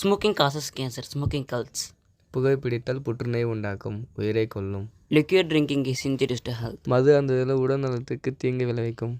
Smoking causes cancer. Smoking kills. புகைப்பிடித்தல் புற்றுநோய் உண்டாக்கும், உயிரை கொல்லும். Liquid drinking is injurious to health. மது அருந்துதல் உடல் நலத்துக்கு தீங்கு விளைவிக்கும்.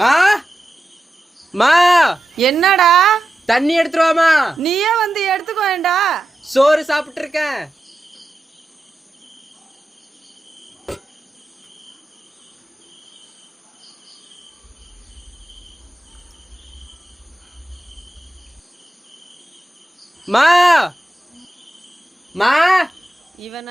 மா மா என்னடா? தண்ணி எடுத்துருவாமா. நீயே வந்து எடுத்துக்கோ. வேண்டா, சோறு சாப்பிட்டு இருக்கேன். மா மா இவன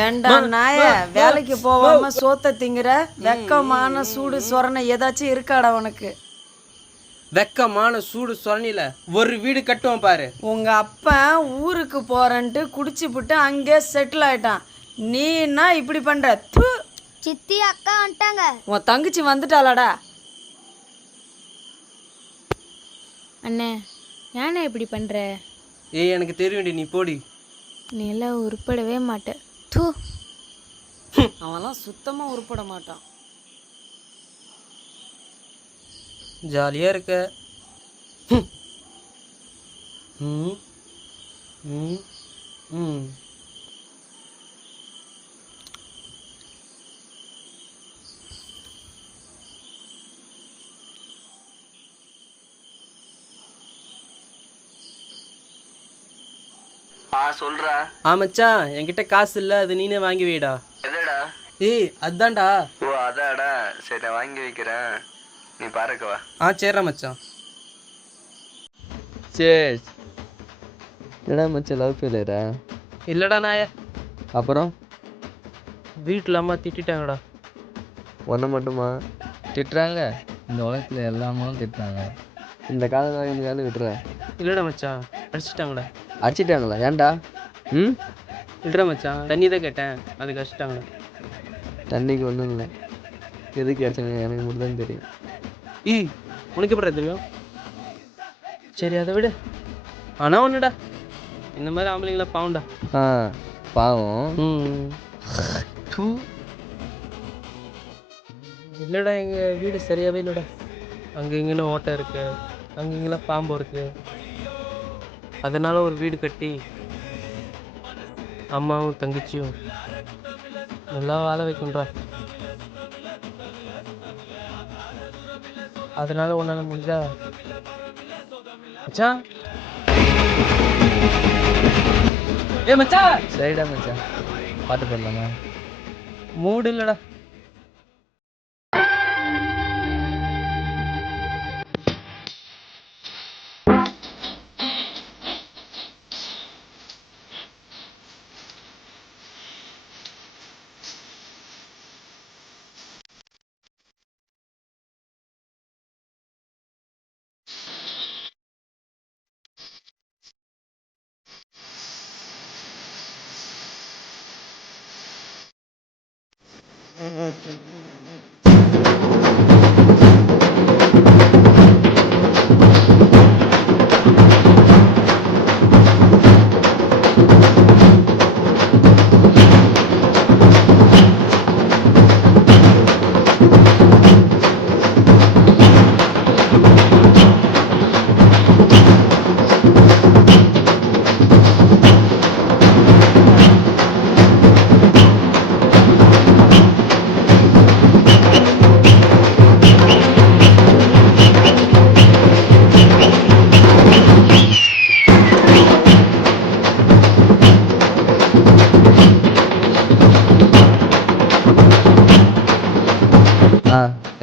ஏண்டா நாய, வேலைக்கு போவாம சோத்த திங்குற? வெக்கமான சூடு சொரணை ஏதாச்சும் இருக்காடா உனக்கு? வெக்கமான சூடு சொரணில ஒரு வீடு கட்டுவோம் பாரு. உங்க அப்பன் ஊருக்கு போறன்ட்டு குடிச்சுப்புட்டு அங்கே செட்டில் ஆயிட்டான். நீ என்ன இப்படி பண்ற? சித்தி அக்கா வந்துட்டாங்க. உன் தங்கச்சி வந்துட்டாளாடா? அண்ணே, ஏண்ணே இப்படி பண்ற? ஏய், எனக்கு தெரியும்டி, நீ போடி. நீ எல்லாம் உருப்படவே மாட்ட. அவன்லாம் சுத்தமா உருப்பட மாட்டான். ஜாலியா இருக்க. ம் ம் ம் சொல்றா. மச்சான் என்கிட்ட காசு இல்லை, அது நீனே வாங்கி வைடா. எதடா? ஏய் அதான்டா. ஓ அதாடா, சரி நான் வாங்கி வைக்கிறேன், நீ பாருக்கவா. சரிடா மச்சான். சரி. என்னடா மச்சான் லவ் ஃபெயிலியரா? இல்லைடா நாய, அப்புறம் வீட்டில் அம்மா திட்டாங்கடா. ஒன்றை மட்டுமா திட்டுறாங்க? இந்த உலகத்தில் எல்லாமும் திட்டுறாங்க. இந்த காலம் நான் இந்த காலம் விட்டுறேன். இல்லைடா மச்சான், அடிச்சிட்டாங்கடா. அடிச்சிட்டாங்களா? ஏன்டா? ம், இல்லைடா மச்சான், தண்ணி தான் கேட்டேன், அதுக்கு அடிச்சிட்டாங்கடா. தண்ணிக்கு ஒன்றும் இல்லை, எதுக்கு அடிச்சாங்க எனக்கு மட்டும் தான் தெரியும். உனக்கு எப்படி தெரியும்? சரி அதை விடு. ஆனால் ஒன்றுடா, இந்த மாதிரி ஆம்பளைங்களா பாவம்டா. பாவம். இல்லைடா, எங்கள் வீடு சரியாகவே இல்லைடா. அங்கே இங்கேன்னு ஓட்டை இருக்கு, அங்கே இங்கெல்லாம் பாம்பு இருக்கு. அதனால் ஒரு வீடு கட்டி அம்மாவும் தங்கச்சியும் நல்லா வாழ வைக்கணும்டா. அதனால உன்னால் முடிஞ்சா மச்சான். மச்சான் சரிடா மச்சான், பாட்டு பண்ணலாமா? மூடு இல்லைடா.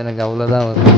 எனக்கு அவ்வளோதான் வரும்.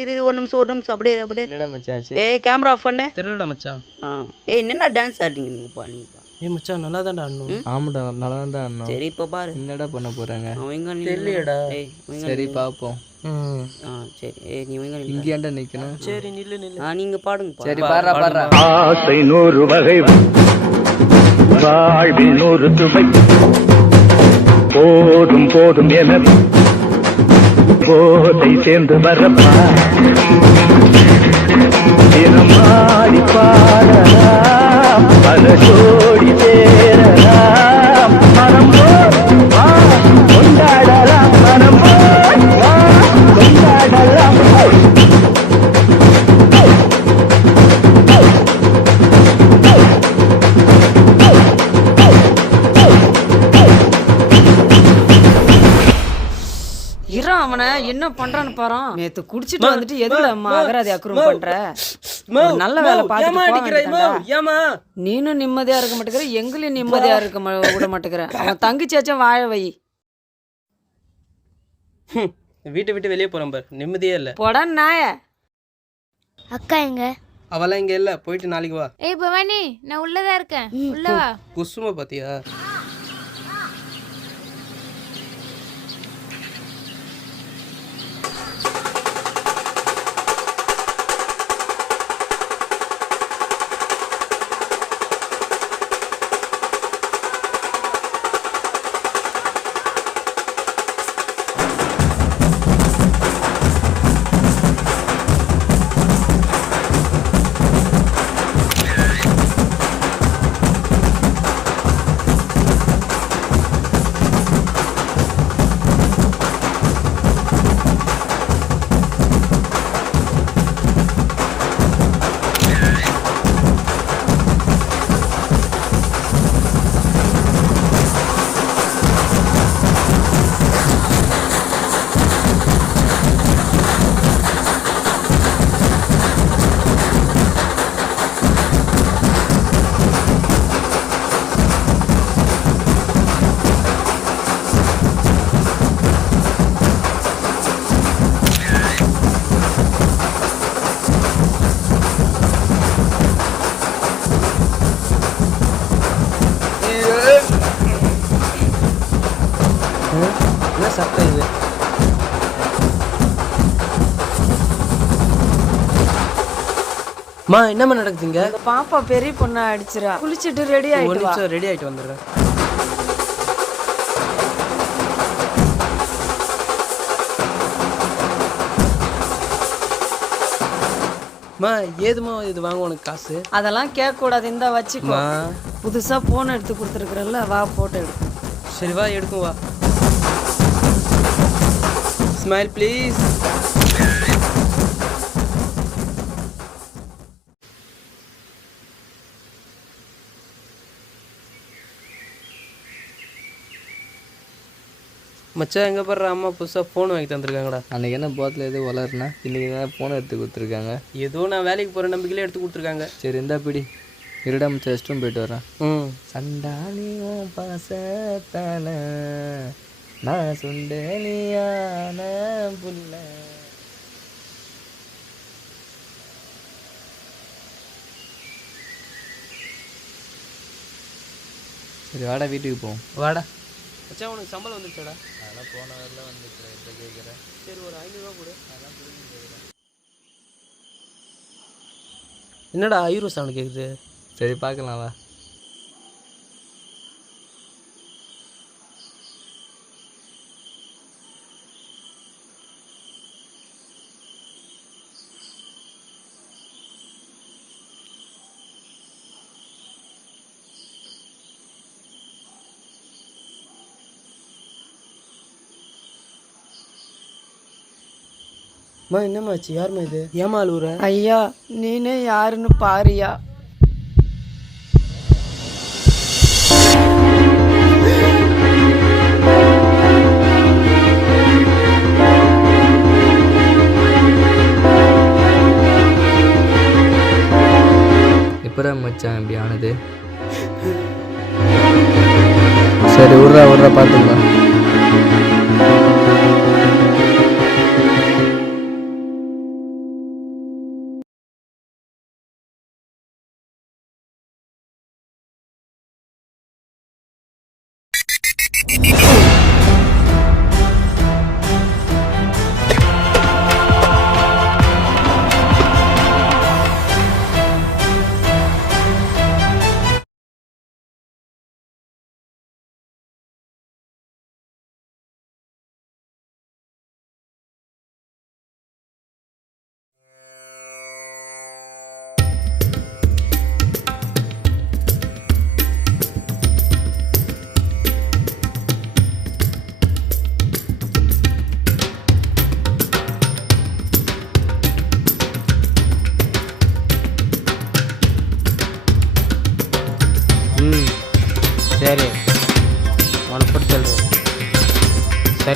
இரு ஒரு நிமிஷம் அப்படியே என்னடா மச்சான் ஆச்சு? ஏய் கேமரா ஆஃப் பண்ணு. தெரியலடா மச்சான். ஏய் என்னடா டான்ஸ் ஆடுறீங்க நீங்கப்பா நீங்கப்பா. ஏய் மச்சான் நல்லா தான்டா ஆடணும். ஆமாடா நல்லா தான் ஆடணும். சரி இப்போ பாரு என்னடா பண்ண போறாங்க? அவங்க தெரியலடா. ஏய் சரி பாப்போம். சரி ஏய் நீ அவங்க இங்க ஏன்டா நிக்கணும்? சரி நில்லு. நீங்க பாடுங்க. சரி பாடுறா. ஆசை 100 வகை வாழ்வில் 100 சுவை போதும் என போதை சேர்ந்து வரப்பா தினமாடி பாடலாம் பல ஜோடி சேரலாம் மனம் வா கொண்டாடலாம் மனம் வா கொண்டாடலாம். அவனை என்ன பண்றான்னு பாரு. நேத்து குடிச்சிட்டு வந்துட்டு எதுல அகராதி அக்ரூம் பண்ற? ஒரு நல்ல வேலை பார்த்துட்டு நீனும் நிம்மதியா இருக்க மாட்டேங்கிற, எங்களையும் நிம்மதியா இருக்க விட மாட்டேங்கிற. அவன் தங்கச்சியாச்சும் வாழ வை. வீட்டை விட்டு வெளியே போறேன் பாரு, நிம்மதியே இல்லை. போடா நாய. அக்கா எங்க? அவெல்லாம் இங்க இல்ல, போயிட்டு நாளைக்கு வா. ஏய் பவானி, நான் உள்ளதா இருக்கேன், உள்ள வா. குசும பாத்தியா? சத்தம் இது. மா என்னம்மா நடக்குதுங்க? அந்த பாப்பா பெரிய பொண்ணை அடிச்சிரா. குளிச்சிட்டு ரெடி ஆயிட்டு வா. ரெடி ஆயிட்டு வந்துடுறேன். மா ஏதுமா இது வாங்க உனக்கு காசு? அதெல்லாம் கேட்க கூடாது, இந்த வச்சுக்கோ. புதுசா போன் எடுத்து கொடுத்துருக்குறல்ல, வா போட்டோ எடுக்கும். சரி வா எடுக்கும் வா. Smile please. மச்சான் எங்கே போடுற அம்மா புதுசாக ஃபோன் வாங்கி தந்துருக்காங்கடா. அன்றைக்கி என்ன போத்தில் எதுவும் வளருனா இன்றைக்கி தான் ஃபோனை எடுத்து கொடுத்துருக்காங்க. ஏதோ நான் வேலைக்கு போகிற நம்பிக்கையிலே எடுத்து கொடுத்துருக்காங்க. சரி இருந்தா பிடி, இருடா மச்சா ரெஸ்ட் ரூம் போயிட்டு வரேன். சண்டாலியும் பாசத்தான நான் சுண்டலியான புள்ள. சரி வாடா வீட்டுக்கு போவோம். வாடா மச்சான், உனக்கு சம்பளம் வந்துச்சாடா? அதெல்லாம் போன வரல வந்துச்சு, இப்போ கேட்குறேன். சரி ஒரு 500 ரூபா கொடு. அதெல்லாம் என்னடா 500 ரூபா சவுண்ட் கேட்குது? சரி பார்க்கலாம் வா. என்னமாச்சு? யாருமா இது? ஏமா அழுவுற? ஐயா நீனே யாருன்னு பாரியா. எப்படா மச்சான் இப்படி ஆனது? சரி விட்றா பார்த்துக்கலாம்.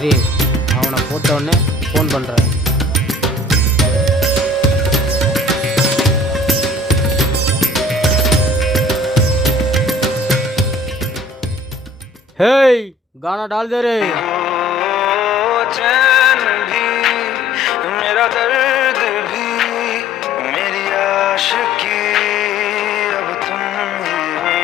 சரி அவனை போட்ட உடனே ஃபோன் பண்ணுறேன். हेय गाना डाल दे रे। चैन भी मेरा दर्द भी मेरी आशिकी अब तुम ही हो।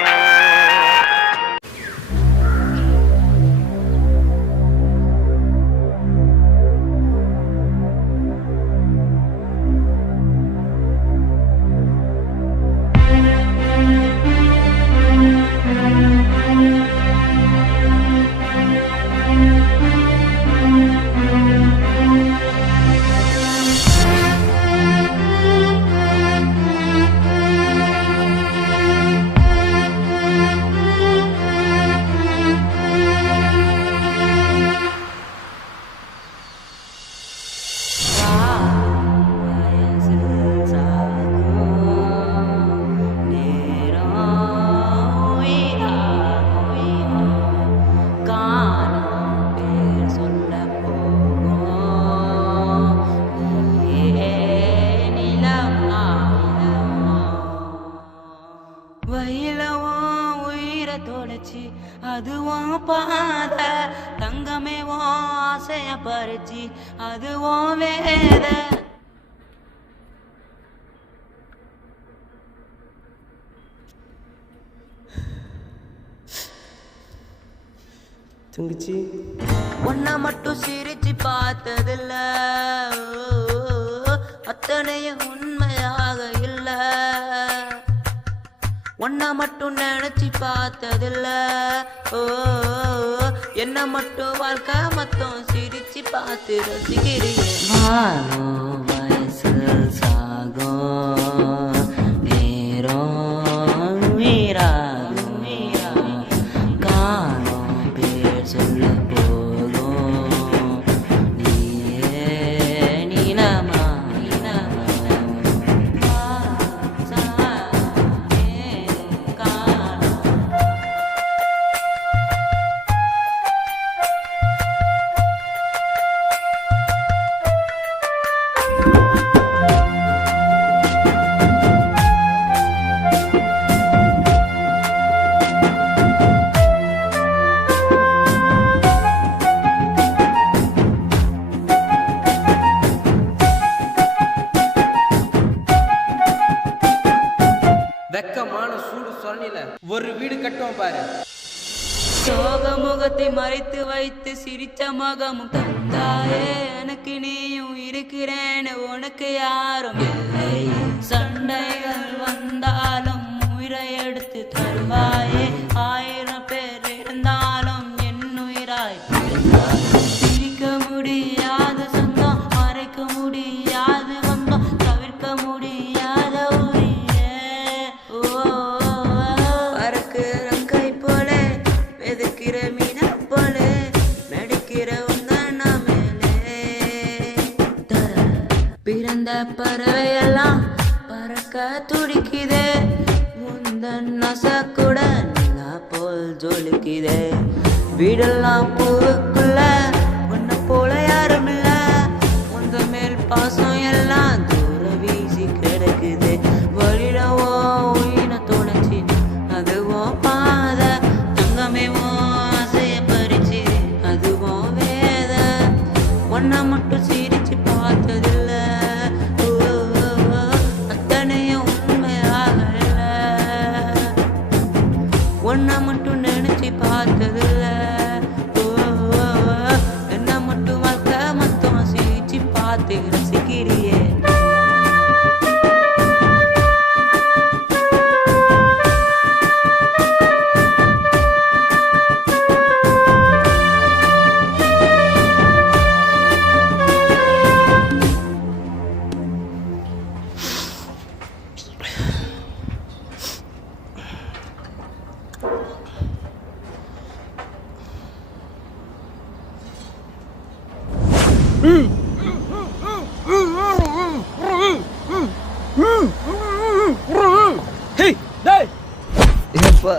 அதுவும் பாத தங்கமே ஆசைய பறிச்சு அதுவும் வேத தங்கச்சி ஒன்ன மட்டும் சிரிச்சு பார்த்ததில்ல அத்தனையும் உண்மையாக இல்ல ஒன்ன மட்டும் நினைச்சு பார்த்ததில்ல என்ன மட்டும் வாழ்க்கை மொத்தம் சிரிச்சு பார்த்து ரசிக்கிறேன் வயசு சாகும் நேரம் மீறாகும் காணும் பேர் சொல்ல போகும் நீயே நீனமா வெக்கமான சூடு சொன்னில ஒரு வீடு கட்டுவோம் பாரு. சோக முகத்தை மறைத்து வைத்து சிரிச்ச முகமும் தந்தாயே எனக்கு நீயும் இருக்கிறேன்னு உனக்கு யாரும் இல்லை சண்டைகள் வந்தாலும் உயிரை எடுத்து தருவாயே 1000 பேர் இருந்தாலும் என் உயிராய் பிரிக்க முடியாத சொந்தம் மறைக்க முடியாது வந்தோம் தவிர்க்க முடியாத உயிரே பறக்கிற கை போல வெதுக்கிற மீன போல நடிக்கிற உங்க மேலே பிறந்த பறவையெல்லாம் பறக்க துடிக்குதே முந்தன் நச கூட நிலா போல் ஜொலிக்குதே வீடெல்லாம் பூவுக்குள்ள உன்னை போல யாரும் இல்ல உந்த மேல் பாசம் எல்லாம் தூர வீசி கிடக்குது வழிடவோ உயிரை தொலைச்சி அதுவோ பாத தங்கமேவோ ஆசைய பறிச்சு அதுவோ வேத ஒன்ன மட்டும் சிரிச்சு பார்த்ததில்ல அத்தனையும் உண்மையாக இல்ல ஒன்ன மட்டும் நினைச்சு பார்த்ததில்ல என்ன மட்டும் வாழ்க்கை மொத்தம் சிரிச்சு பார்த்து ரசிக்கிறியே ஹேய் டேய் எப்போ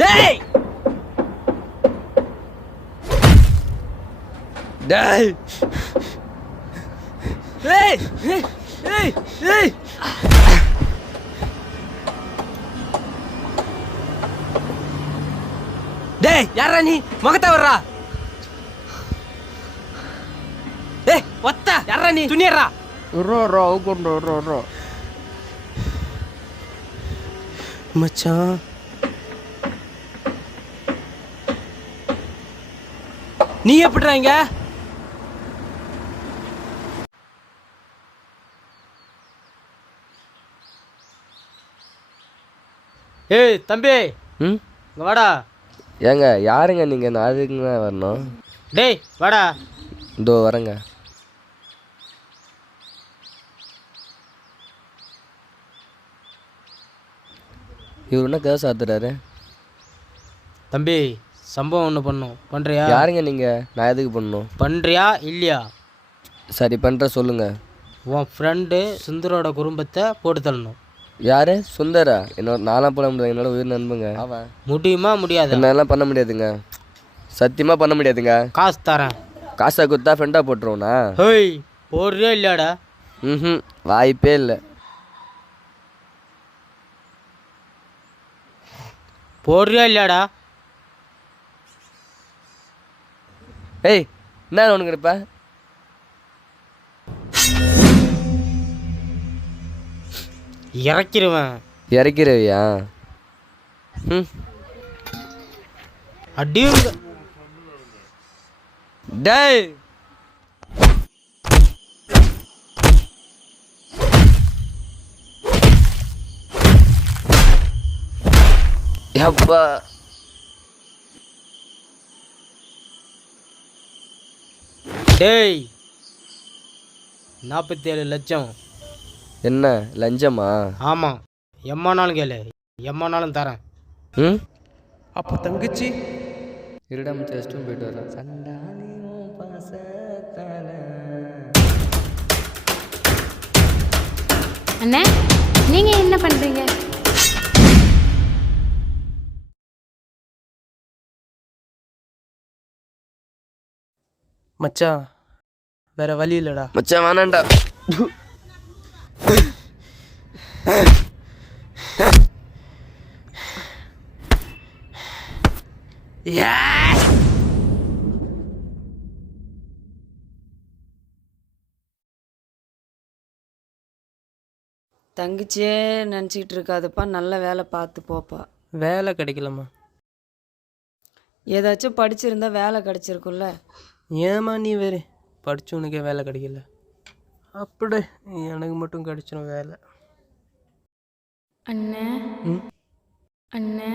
டேய் டேய் ஏய் ஏய் ஏய் ஏய் டேய் யாரா நீ முகத்தை வர்றா ஏய் ஒத்த யாரா நீ துணியறா ரோ கொண்டு ரோ மச்சான் நீ எப்படிடா இங்க ஏய் தம்பி ம் இங்க வாடா ஏங்க யாருங்க நீங்கள் நான் அதுக்குங்க வரணும் டேய் வாடா இதோ வரேங்க இவர் என்ன கதை சாத்துறாரு தம்பி சம்பவம் ஒன்று பண்ணும் பண்ணுறியா யாருங்க நீங்கள் நான் எதுக்கு பண்ணணும் பண்ணுறியா இல்லையா சரி பண்ணுற சொல்லுங்கள் உன் ஃப்ரெண்டு சுந்தரோட குடும்பத்தை போட்டு தள்ளணும் யாரு சுந்தரா என்னோட நாலாம் போட முடியாது என்னோட உயிர் நண்புங்க அவன் முடியுமா முடியாது என்னெல்லாம் பண்ண முடியாதுங்க சத்தியமாக பண்ண முடியாதுங்க காசு தரேன் காசை கொடுத்தா ஃப்ரெண்டாக போட்டுருவோண்ணா ஹோய் போடுறியா இல்லையாடா ம் வாய்ப்பே இல்லை போடுறியா இல்லையாடா ஏய் என்ன ஒன்று கிடைப்ப இறக்கிடுவேன் இறக்கிறவியா ம் அடியுங்க டேய் அப்பா டேய் 47 லட்சம் என்ன லஞ்சமா ஆமாம் எம்மானாலும் கேளு எம்மானாலும் தரேன் ம் அப்போ தங்கச்சி இருடம் டெஸ்ட்டும் போயிட்டு வரேன் சண்டாலியும் பாசத்தால அண்ணே நீங்க என்ன பண்றீங்க? மச்சான் வேற வழி இல்லைடா. மச்சான் வேணாண்டா. தங்கச்சியே நினச்சிக்கிட்டு இருக்காதுப்பா, நல்ல வேலை பார்த்து போப்பா. வேலை கிடைக்கலம்மா. ஏதாச்சும் படிச்சிருந்தா வேலை கிடைச்சிருக்குல்ல. ஏமா நீ வேறு படித்தவனுக்கே வேலை கிடைக்கல, அப்படி எனக்கு மட்டும் கிடைச்சிடும் வேலை. அண்ணே அண்ணே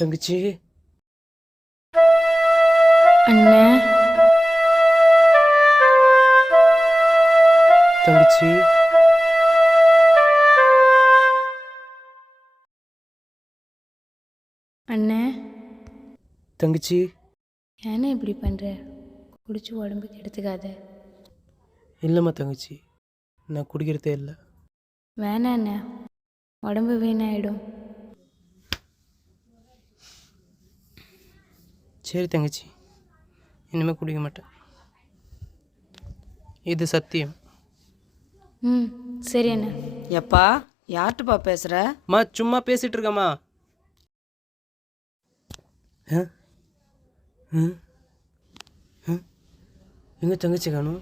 தங்கச்சி அண்ணே தங்கச்சி அண்ணே தங்கச்சி ஏன்னா இப்படி பண்ணுற? குடிச்சு உடம்புக்கு எடுத்துக்காத. இல்லைம்மா தங்கச்சி, நான் குடிக்கிறதே இல்லை. வேணாம் அண்ணே, உடம்பு வீணாயிடும். சரி தங்கச்சி, இனிமேல் குடிக்க மாட்டேன், இது சத்தியம். சரி அண்ணா. எப்பா யார்கிட்டப்பா பேசுகிற? மா சும்மா பேசிகிட்டு இருக்கம்மா. எங்க தங்கச்சி காணும்?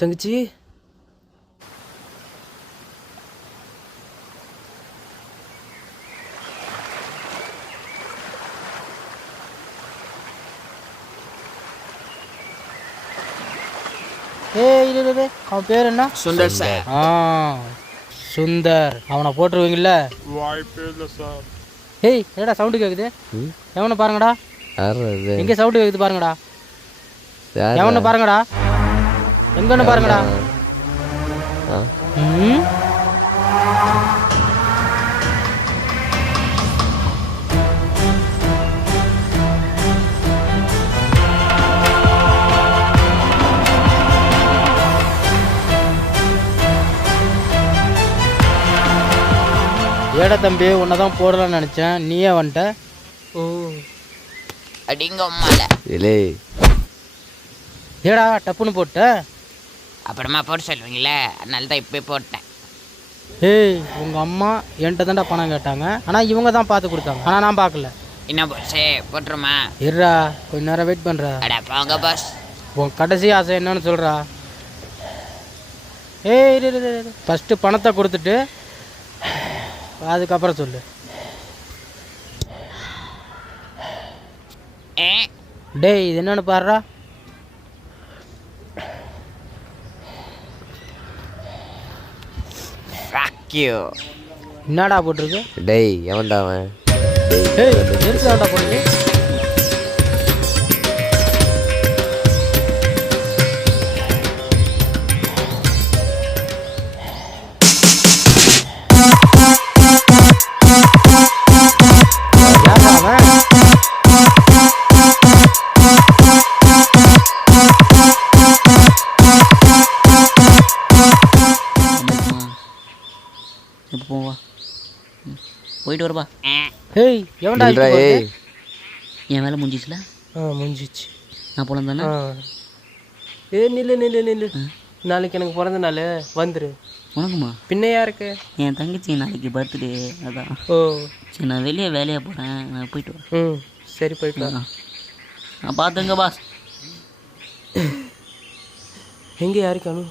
தங்கச்சி அவன் பேர் என்ன? சுந்தர் சார். சுந்தர். அவனை போட்டுருவீங்கல்ல? வாய்ப்பே இல்லை சார். ஏய் என்னடா சவுண்டு கேட்குது? எவனை பாருங்கடா. யார் அது? எங்கே சவுண்டு கேட்குது பாருங்கடா. எவனை பாருங்கடா, எங்கன்னு பாருங்கடா. ஏடா தம்பி உன்னை தான் போடலான்னு நினச்சேன், நீயே வந்துட்ட. ஓ அடிங்க அம்மால இல்லை ஏடா டப்புன்னு போட்ட? அப்புறமா போட்டு சொல்லுவீங்களே, அதனால தான் இப்போ போட்டேன். ஏய் உங்கள் அம்மா என்கிட்ட தான்டா பணம் கேட்டாங்க, ஆனால் இவங்க தான் பார்த்து கொடுத்தாங்க, ஆனால் நான் பார்க்கல. என்ன பாஸே போட்டுருமா? இருடா கொஞ்ச நேரம் வெயிட் பண்ணுறா. அட போங்க பாஸ். உன் கடைசி ஆசை என்னன்னு சொல்கிறா. ஏய் ஃபஸ்ட்டு பணத்தை கொடுத்துட்டு அதுக்கப்புறம் சொல்லு. டேய் இது என்னன்னு பாடுறா. என்னடா போட்டிருக்கு? டேய் எவன்டா அவன்? ஏய் எதுக்குடா போட்டிருக்கு? இப்போ போவா, போயிட்டு வரப்பா. ஏய் எவன்டா இல்லடா, ஏய் என் வேலை முடிஞ்சிச்சுல? முடிஞ்சிச்சு. நான் போலாம் தானே? நில்லு நாளைக்கு எனக்கு பிறந்த நாள், வந்துரு. உனக்குமா? பின்ன யாருக்கு? என் தங்கச்சி நாளைக்கு பர்த்டே, அதான். ஓ சரி நான் வெளியே வேலையாக போகிறேன், நான் போயிட்டு வரேன். சரி போயிட்டு வா. நான் பார்த்துங்க பாஸ். எங்கே யாருக்கானு?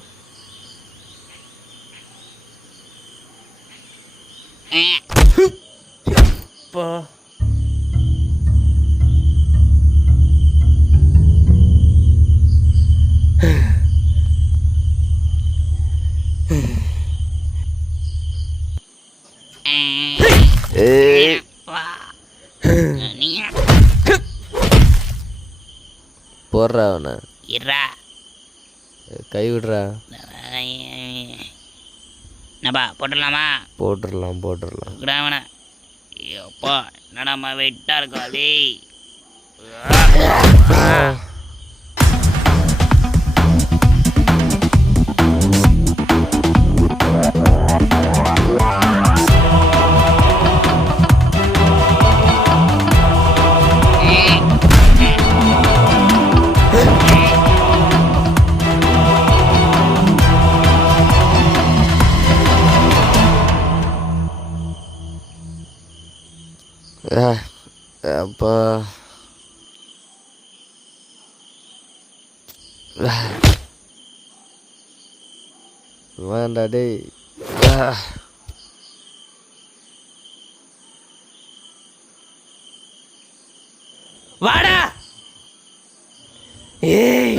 பா போடுறா அவனை, இருடா கை விடுறா. என்னப்பா போட்டுடலாமா? போட்டுடலாம் கிராமண ஐயோப்பா என்னடாம்மா வெயிட்டாக இருக்கும் அது. அப்பா வேண்டா டேய். வாடா. ஏய்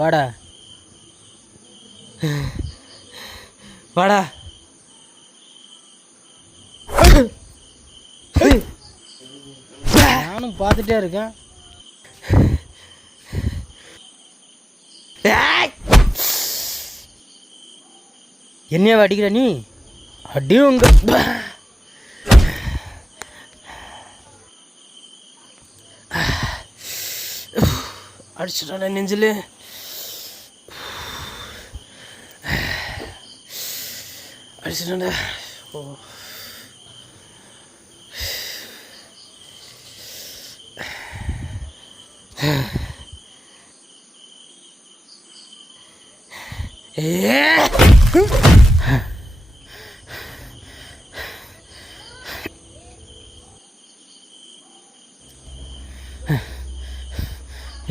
வாடா வாடா. நானும் பார்த்துட்டே இருக்கேன். என்னையா அடிக்கிற நீ? அடி உங்க அடிச்சுட்டான நெஞ்சில். அடிச்சுட்டான. ஓ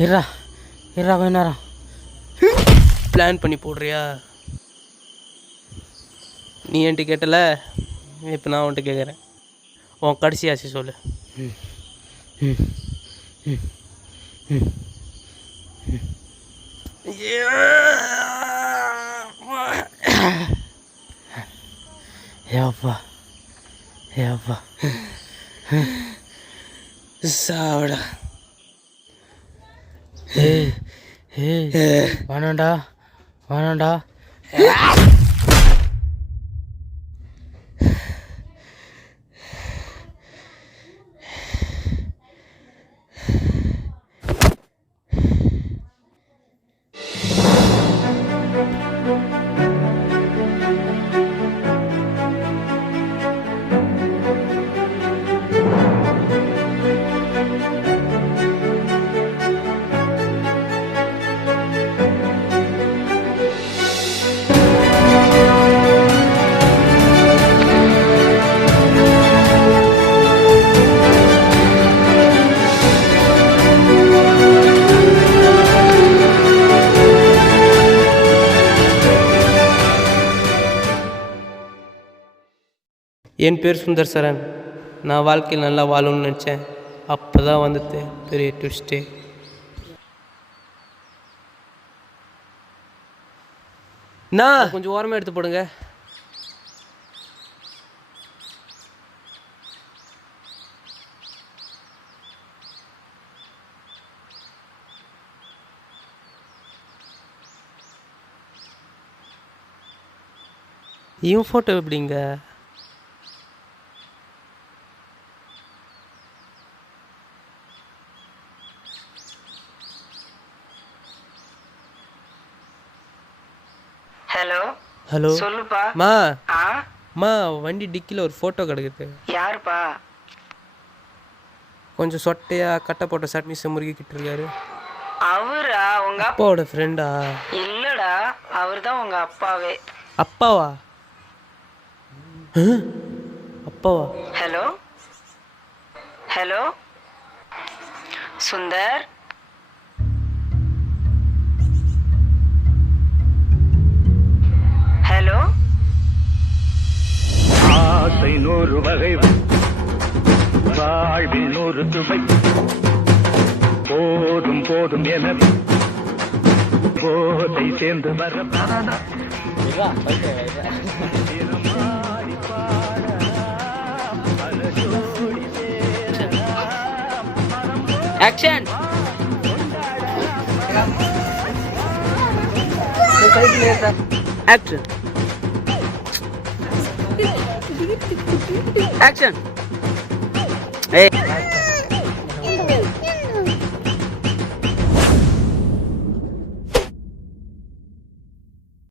இருடா கொஞ்ச நேரம் பிளான் பண்ணி போடுறியா? நீ என்கிட்ட கேட்டல, இப்போ நான் உன்கிட்ட கேட்குறேன். உன் கடைசி ஆச்சு சொல்லு. ஏப்பா சாவடா. வேணாண்டா என் பேர் சுந்தர் சரண். நான் வாழ்க்கையில் நல்லா வாழணும்னு நினச்சேன். அப்போ தான் வந்துட்டு பெரிய ட்விஸ்ட்டே. நான் கொஞ்சம் ஓரமாக எடுத்து போடுங்க. இவன் ஃபோட்டோ எப்படிங்க? ஹலோ ஹலோ சொல்லுப்பா. மா ஆ மா வண்டி டிக்கியில் ஒரு ஃபோட்டோ கிடக்குது. யாருப்பா? கொஞ்சம் சொட்டையா கட்டை போட்ட சட்னி முறுக்கிக்கிட்டு இருக்காரு. அவரா? உங்க அப்பாவோட ஃப்ரெண்டா? இல்லடா, அவர் தான் உங்க அப்பாவே. அப்பாவா? அப்பாவா? Hello hello Sundar. ஹலோ ஆசை 100 வகை, வாழ்வில் 100 சுவை, போதும் போதும் என போதை சேர்ந்து வர ஆக்ஷன். Action action. ஏய்